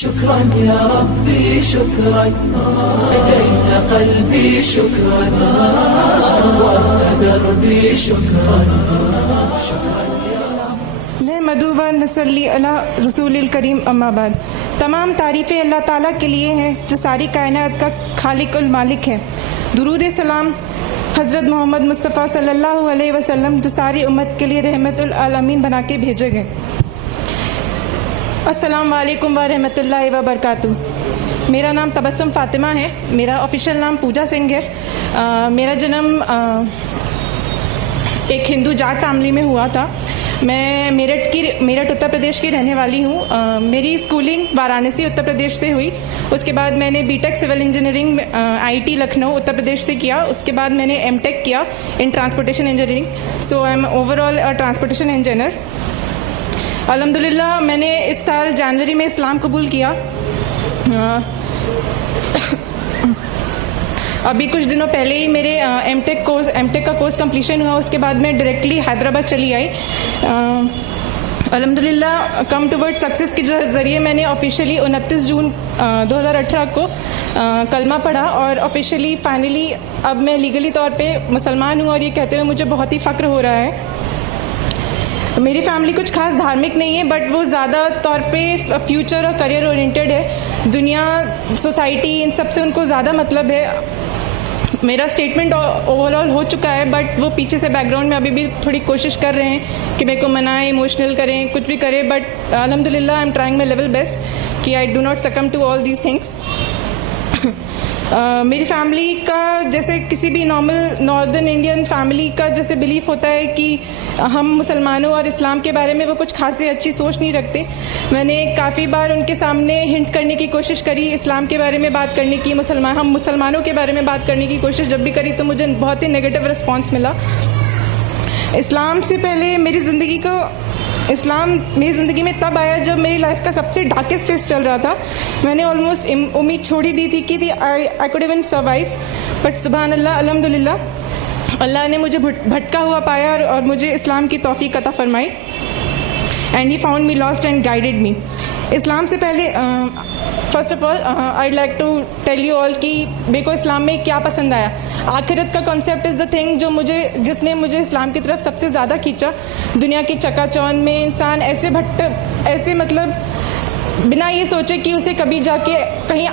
शुक्रा या रब्बी शुक्रा हदैत क़ल्बी शुक्रा नव्वरत दरबी शुक्रा नहमदुहु व नसल्ली अला रसूलिल करीम अम्मा बाद। तमाम तारीफ़ें अल्लाह ताला के लिए हैं जो सारी कायनात का खालिक उल मालिक है। दुरूद सलाम हज़रत मोहम्मद मुस्तफ़ा सल्लल्लाहु अलैहि वसल्लम जो सारी उम्मत के लिए रहमतुल आलमीन बना के भेजे गए। अस्सलाम वालेकुम व रहमतुल्लाहि व बरकातुहू। मेरा नाम तबस्सुम फ़ातिमा है। मेरा ऑफिशियल नाम पूजा सिंह है। मेरा जन्म एक हिंदू जाट फैमिली में हुआ था। मैं मेरठ उत्तर प्रदेश की रहने वाली हूँ। मेरी स्कूलिंग वाराणसी उत्तर प्रदेश से हुई। उसके बाद मैंने BTech civil engineering IT Lucknow Uttar Pradesh से किया। उसके बाद मैंने एमटेक किया in transportation engineering. So I'm overall transportation engineer. अल्हम्दुलिल्लाह मैंने इस साल जनवरी में इस्लाम कबूल किया। अभी कुछ दिनों पहले ही मेरे एमटेक का कोर्स कंप्लीशन हुआ। उसके बाद मैं डायरेक्टली हैदराबाद चली आई। अल्हम्दुलिल्लाह कम टुवर्ड सक्सेस के ज़रिए मैंने ऑफिशियली 29 जून 2018 को कलमा पढ़ा और ऑफिशियली फाइनली अब मैं लीगली तौर पे मुसलमान हूँ और ये कहते हुए मुझे बहुत ही फ़ख्र हो रहा है। मेरी फैमिली कुछ खास धार्मिक नहीं है बट वो ज़्यादा तौर पे फ्यूचर और करियर ओरिएंटेड है। दुनिया, सोसाइटी, इन सब से उनको ज़्यादा मतलब है। मेरा स्टेटमेंट ओवरऑल हो चुका है बट वो पीछे से बैकग्राउंड में अभी भी थोड़ी कोशिश कर रहे हैं कि मेरे को मनाएं, इमोशनल करें, कुछ भी करें। बट अल्हम्दुलिल्लाह I'm trying my level best कि I do not succumb to all these things. मेरी फैमिली का जैसे किसी भी नॉर्मल नॉर्दर्न इंडियन फैमिली का जैसे बिलीफ होता है कि हम मुसलमानों और इस्लाम के बारे में वो कुछ खासी अच्छी सोच नहीं रखते। मैंने काफ़ी बार उनके सामने हिंट करने की कोशिश करी, इस्लाम के बारे में बात करने की, हम मुसलमानों के बारे में बात करने की कोशिश जब भी करी तो मुझे बहुत ही नेगेटिव रिस्पॉन्स मिला। इस्लाम मेरी ज़िंदगी में तब आया जब मेरी लाइफ का सबसे डार्केस्ट फेज चल रहा था। मैंने ऑलमोस्ट उम्मीद छोड़ ही दी थी कि I could even survive. But सुभान अल्लाह, अल्हम्दुलिल्लाह अल्लाह ने मुझे भटका हुआ पाया और मुझे इस्लाम की तौफीक अता फरमाई। And he found me lost and guided me. इस्लाम से पहले first of all I like to tell you all कि मेरे को इस्लाम में क्या पसंद आया। आखिरत का कॉन्सेप्ट इज़ द थिंग जिसने मुझे इस्लाम की तरफ सबसे ज़्यादा खींचा। दुनिया की चकाचौंध में इंसान ऐसे मतलब बिना ये सोचे कि उसे कभी जाके कहीं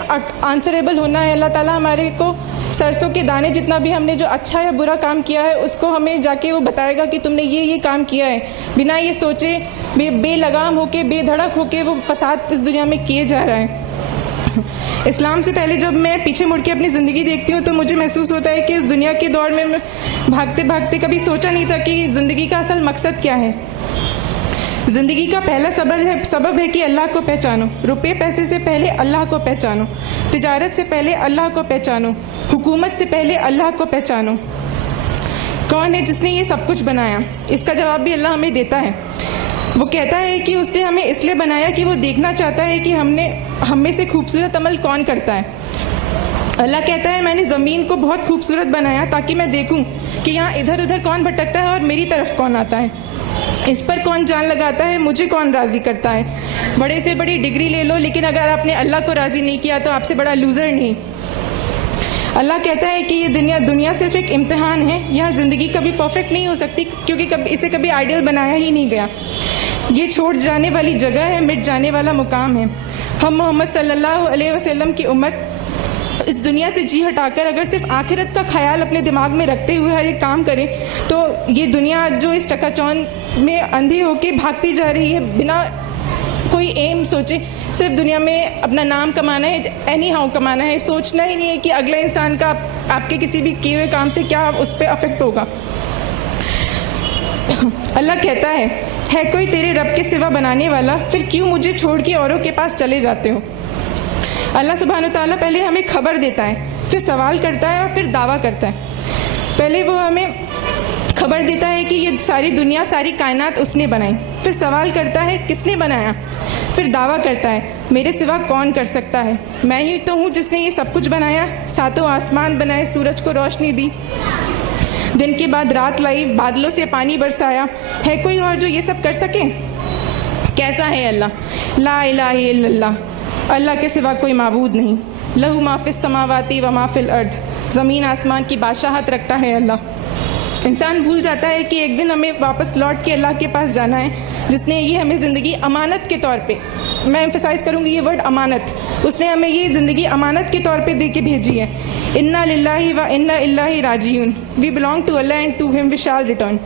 आंसरेबल होना है। अल्लाह ताला हमारे को सरसों के दाने जितना भी हमने जो अच्छा या बुरा काम किया है उसको हमें जाके वो बताएगा कि तुमने ये काम किया है। बिना ये सोचे बेलगाम होके, बेधड़क होके वो फसाद इस दुनिया में किए जा रहा है। इस्लाम से पहले जब मैं पीछे मुड़ के अपनी ज़िंदगी देखती हूँ तो मुझे महसूस होता है कि इस दुनिया के दौर में मैं भागते भागते कभी सोचा नहीं था कि ज़िंदगी का असल मकसद क्या है। ज़िंदगी का पहला सबब है कि अल्लाह को पहचानो। रुपये पैसे से पहले अल्लाह को पहचानो। तिजारत से पहले अल्लाह को पहचानो। हुकूमत से पहले अल्लाह को पहचानो। कौन है जिसने ये सब कुछ बनाया? इसका जवाब भी अल्लाह हमें देता है। वो कहता है कि उसने हमें इसलिए बनाया कि वो देखना चाहता है कि हम में से खूबसूरत अमल कौन करता है। अल्लाह कहता है मैंने ज़मीन को बहुत खूबसूरत बनाया ताकि मैं देखूं कि यहाँ इधर उधर कौन भटकता है और मेरी तरफ कौन आता है। इस पर कौन जान लगाता है, मुझे कौन राज़ी करता है। बड़े से बड़ी डिग्री ले लो लेकिन अगर आपने अल्लाह को राज़ी नहीं किया तो आपसे बड़ा लूज़र नहीं। अल्लाह कहता है कि ये दुनिया सिर्फ एक इम्तिहान है। यहाँ ज़िंदगी कभी परफेक्ट नहीं हो सकती क्योंकि इसे कभी आइडियल बनाया ही नहीं गया। ये छोड़ जाने वाली जगह है, मिट जाने वाला मुकाम है। हम मोहम्मद सल्लल्लाहु अलैहि वसल्लम की उम्मत इस दुनिया से जी हटाकर अगर सिर्फ आखिरत का ख्याल अपने दिमाग में रखते हुए हर एक काम करें तो ये दुनिया जो इस चकाचौंध में अंधी होके भागती जा रही है बिना कोई एम सोचे, सिर्फ दुनिया में अपना नाम कमाना है, एनी हाउ कमाना है, सोचना ही नहीं है कि अगला इंसान का आपके किसी भी किए हुए काम से क्या उस पर अफेक्ट होगा। अल्लाह कहता है कोई तेरे रब के सिवा बनाने वाला, फिर क्यों मुझे छोड़ के औरों के पास चले जाते हो। अल्लाह सुब्हानहू तआला पहले हमें खबर देता है, फिर सवाल करता है और फिर दावा करता है। पहले वो हमें खबर देता है कि ये सारी दुनिया, सारी कायनात उसने बनाई, फिर सवाल करता है किसने बनाया, फिर दावा करता है मेरे सिवा कौन कर सकता है। मैं ही तो हूँ जिसने ये सब कुछ बनाया, सातों आसमान बनाए, सूरज को रोशनी दी, दिन के बाद रात लाई, बादलों से पानी बरसाया। है कोई और जो ये सब कर सके? कैसा है अल्लाह? ला इलाहा इल्लल्लाह। अल्लाह के सिवा कोई माबूद नहीं। लहू माफिस समावाती व माफिल अर्द, ज़मीन आसमान की बादशाहत रखता है अल्लाह। इंसान भूल जाता है कि एक दिन हमें वापस लौट के अल्लाह के पास जाना है, जिसने ये हमें ज़िंदगी अमानत के तौर पे, मैं एम्फसाइज़ करूँगी ये वर्ड अमानत, उसने हमें ये ज़िंदगी अमानत के तौर पे दे के भेजी है। इन्ना लिल्लाहि व इन्ना इल्लैहि राजिऊन, we belong to Allah and to him we shall return.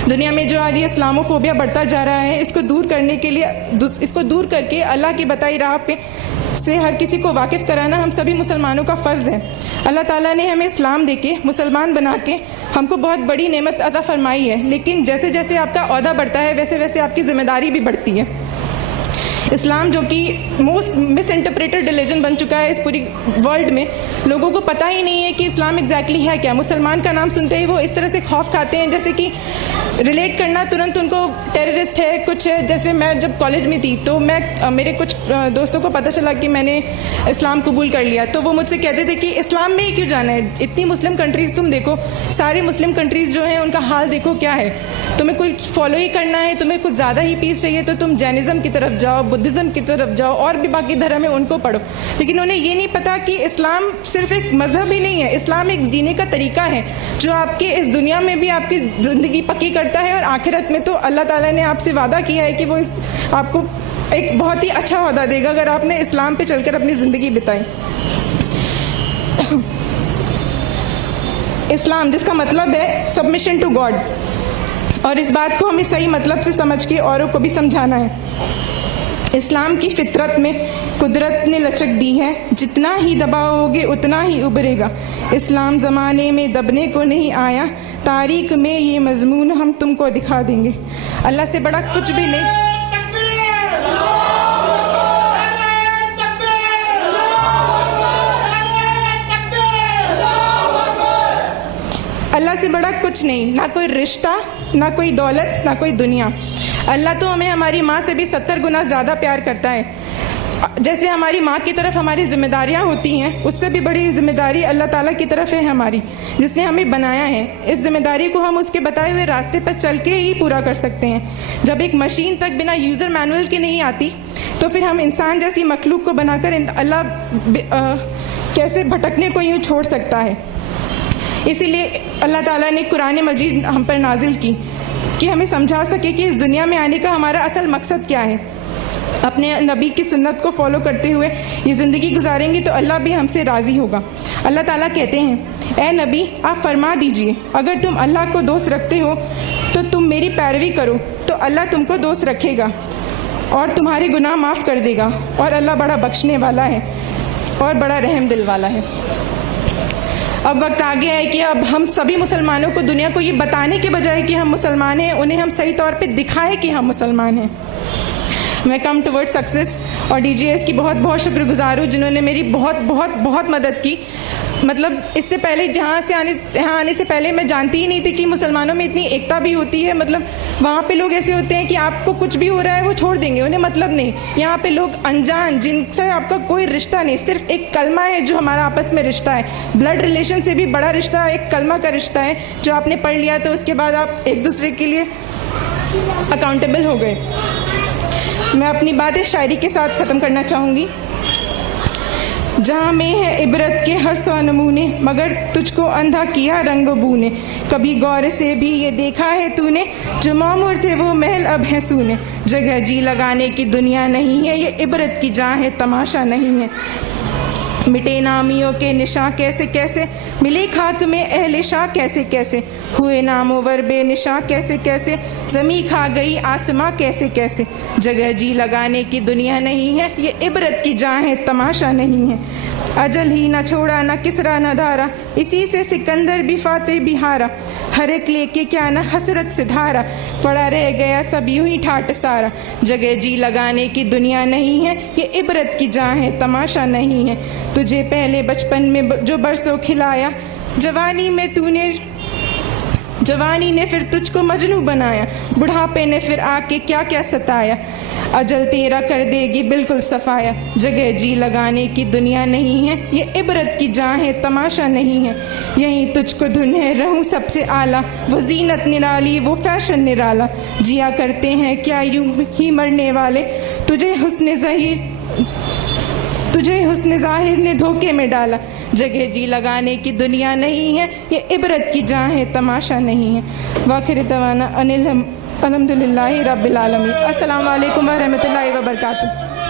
दुनिया में जो आज ये इस्लामोफोबिया बढ़ता जा रहा है, इसको दूर करने के लिए, इसको दूर करके अल्लाह की बताई राह पे से हर किसी को वाकिफ़ कराना हम सभी मुसलमानों का फ़र्ज़ है। अल्लाह ताला ने हमें इस्लाम देके, मुसलमान बना के हमको बहुत बड़ी नेमत अता फरमाई है, लेकिन जैसे जैसे आपका ओहदा बढ़ता है वैसे वैसे आपकी ज़िम्मेदारी भी बढ़ती है। इस्लाम जो कि मोस्ट मिस इंटरप्रेटेड रिलीजन बन चुका है इस पूरी वर्ल्ड में, लोगों को पता ही नहीं है कि इस्लाम एग्जैक्टली है क्या। मुसलमान का नाम सुनते ही वो इस तरह से खौफ खाते हैं जैसे कि रिलेट करना तुरंत उनको टेररिस्ट है कुछ है। जैसे मैं जब कॉलेज में थी तो मेरे कुछ दोस्तों को पता चला कि मैंने इस्लाम कबूल कर लिया, तो वो मुझसे कहते थे कि इस्लाम में ही क्यों जाना है, इतनी मुस्लिम कंट्रीज़ तुम देखो, सारी मुस्लिम कंट्रीज़ जो हैं उनका हाल देखो क्या है, तुम्हें कोई फॉलो ही करना है, तुम्हें कुछ ज़्यादा ही पीस चाहिए तो तुम जैनिज़्म की तरफ जाओ, बुद्धिज़्म की तरफ जाओ और भी बाकी धर्म है उनको पढ़ो। लेकिन उन्हें ये नहीं पता कि इस्लाम सिर्फ एक मज़हब ही नहीं है, इस्लाम एक जीने का तरीका है जो आपके इस दुनिया में भी आपकी ज़िंदगी पक्की करता है और आखिरत में तो अल्लाह ताला ने आपसे वादा किया है कि वो आपको एक बहुत ही अच्छा ओहदा देगा अगर आपने इस्लाम पे चलकर अपनी ज़िंदगी बिताई। इस्लाम जिसका मतलब है सबमिशन टू गॉड, और इस बात को हमें सही मतलब से समझ के औरों को भी समझाना है। इस्लाम की फितरत में कुदरत ने लचक दी है, जितना ही दबाओगे उतना ही उभरेगा। इस्लाम ज़माने में दबने को नहीं आया, तारीख में ये मजमून हम तुमको दिखा देंगे। अल्लाह से बड़ा कुछ भी नहीं, अल्लाह से बड़ा कुछ नहीं, ना कोई रिश्ता, ना कोई दौलत, ना कोई दुनिया। अल्लाह तो हमें हमारी माँ से भी 70 गुना ज़्यादा प्यार करता है। जैसे हमारी माँ की तरफ हमारी जिम्मेदारियाँ होती हैं, उससे भी बड़ी जिम्मेदारी अल्लाह ताला की तरफ है हमारी, जिसने हमें बनाया है। इस जिम्मेदारी को हम उसके बताए हुए रास्ते पर चल के ही पूरा कर सकते हैं। जब एक मशीन तक बिना यूज़र मैनुअल के नहीं आती, तो फिर हम इंसान जैसी मखलूक को बनाकर अल्लाह कैसे भटकने को यूँ छोड़ सकता है। इसीलिए अल्लाह ताला ने कुरान मजीद हम पर नाजिल की कि हमें समझा सके कि इस दुनिया में आने का हमारा असल मकसद क्या है। अपने नबी की सुन्नत को फॉलो करते हुए ये ज़िंदगी गुजारेंगे तो अल्लाह भी हमसे राज़ी होगा। अल्लाह ताला कहते हैं, ए नबी आप फरमा दीजिए, अगर तुम अल्लाह को दोस्त रखते हो तो तुम मेरी पैरवी करो तो अल्लाह तुमको दोस्त रखेगा और तुम्हारे गुनाह माफ़ कर देगा, और अल्लाह बड़ा बख्शने वाला है और बड़ा रहम दिल वाला है। अब वक्त आ गया है कि अब हम सभी मुसलमानों को दुनिया को ये बताने के बजाय कि हम मुसलमान हैं, उन्हें हम सही तौर पे दिखाएं कि हम मुसलमान हैं। मैं कम टुवर्ड सक्सेस और DJS की बहुत बहुत शुक्रगुजार हूँ जिन्होंने मेरी बहुत बहुत बहुत मदद की। मतलब इससे पहले यहाँ आने से पहले मैं जानती ही नहीं थी कि मुसलमानों में इतनी एकता भी होती है। मतलब वहाँ पे लोग ऐसे होते हैं कि आपको कुछ भी हो रहा है वो छोड़ देंगे, उन्हें मतलब नहीं। यहाँ पे लोग अनजान, जिनसे आपका कोई रिश्ता नहीं, सिर्फ एक कलमा है जो हमारा आपस में रिश्ता है। ब्लड रिलेशन से भी बड़ा रिश्ता एक कलमा का रिश्ता है जो आपने पढ़ लिया तो उसके बाद आप एक दूसरे के लिए अकाउंटेबल हो गए। मैं अपनी बातें शायरी के साथ ख़त्म करना चाहूँगी। जहाँ में है इबरत के हर सौ नमूने, मगर तुझको अंधा किया रंग बू ने। कभी गौर से भी ये देखा है तूने, जो मामूर थे वो महल अब हैं सूने। जगह जी लगाने की दुनिया नहीं है, ये इबरत की जहाँ है तमाशा नहीं है। मिटे नामियों के निशां कैसे कैसे, मिले खाक में अहले शाह कैसे कैसे। हुए नामोवर बेनिशां कैसे कैसे, ज़मी खा गई आसमां कैसे कैसे। जगह जी लगाने की दुनिया नहीं है, ये इबरत की जहाँ है तमाशा नहीं है। अजल ही न छोड़ा न किसरा न धारा, इसी से सिकंदर भी फाते भी हारा। हर एक लेके क्या न हसरत से धारा, पड़ा रह गया सब यूं ही ठाट सारा। जगह जी लगाने की दुनिया नहीं है, ये इबरत की जहाँ है तमाशा नहीं है। तुझे पहले बचपन में जो बरसों खिलाया, जवानी ने फिर तुझको मजनू बनाया। बुढ़ापे ने फिर आके क्या क्या सताया, अजल तेरा कर देगी बिल्कुल सफाया। जगह जी लगाने की दुनिया नहीं है, ये इबरत की जहाँ है तमाशा नहीं है। यहीं तुझको धुन है रहूं सबसे आला, वो जीनत निराली वो फैशन निराला। जिया करते हैं क्या यूं ही मरने वाले, तुझे हुस्न ज़हीर तुझे हुस्न ज़ाहिर ने धोखे में डाला, जगह जी लगाने की दुनिया नहीं है, ये इबरत की जहाँ है तमाशा नहीं है। वाखिर दवाना अनिल अल्हम्दुलिल्लाहि रब्बिल आलमीन। अस्सलामु अलैकुम व रहमतुल्लाहि व बरकातुहू।